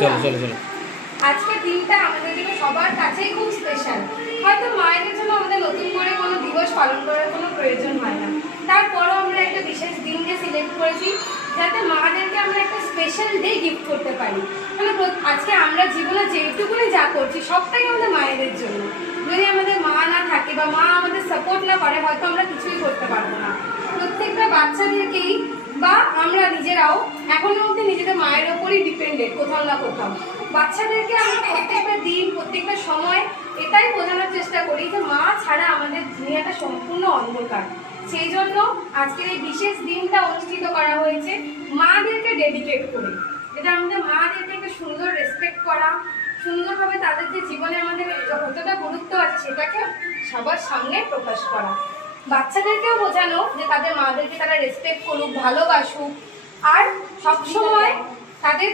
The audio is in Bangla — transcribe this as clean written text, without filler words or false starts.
চলো চলো চলো। আজকের দিনটা আমাদের জন্য সবার কাছেই খুব স্পেশাল। হয়তো মায়েদের জন্য আমাদের নতুন করে কোনো দিবস পালন করার কোনো প্রয়োজন হয় না, তারপরও আমরা একটা বিশেষ দিনকে সিলেক্ট করেছি যাতে মাদেরকে আমরা একটা স্পেশাল ডে গিফট করতে পারি। মানে আজকে আমরা জীবনে যেটুকুনি যা করছি সবটাই আমাদের মায়েদের জন্য। যদি আমাদের মা না থাকে বা মা আমাদের সাপোর্ট না করে হয়তো আমরা কিছুই করতে পারবো না। প্রত্যেকটা বাচ্চাদেরকেই বা আমরা নিজেরাও এখনো অবধি নিজেদের মায়ের ওপরই ডিপেন্ডেন্ট কোথাও না কোথাও। বাচ্চাদেরকে আমরা প্রত্যেকটা দিন প্রত্যেকটা সময় এটাই বোঝানোর চেষ্টা করি যে মা ছাড়া আমাদের দুনিয়াটা সম্পূর্ণ অন্ধকার। সেই জন্য আজকের এই বিশেষ দিনটা অনুষ্ঠিত করা হয়েছে মাদেরকে ডেডিকেট করে, যেটা আমাদের মাদেরকে একটা সুন্দর রেসপেক্ট করা, সুন্দরভাবে তাদের যে জীবনে আমাদের যতটা গুরুত্ব আছে সেটাকে সবার সামনে প্রকাশ করা। বাচ্চাদেরকেও বোঝানো যে তাদের মাদেরকে তারা রেসপেক্ট করুক, ভালোবাসুক, আর সবসময় তাদের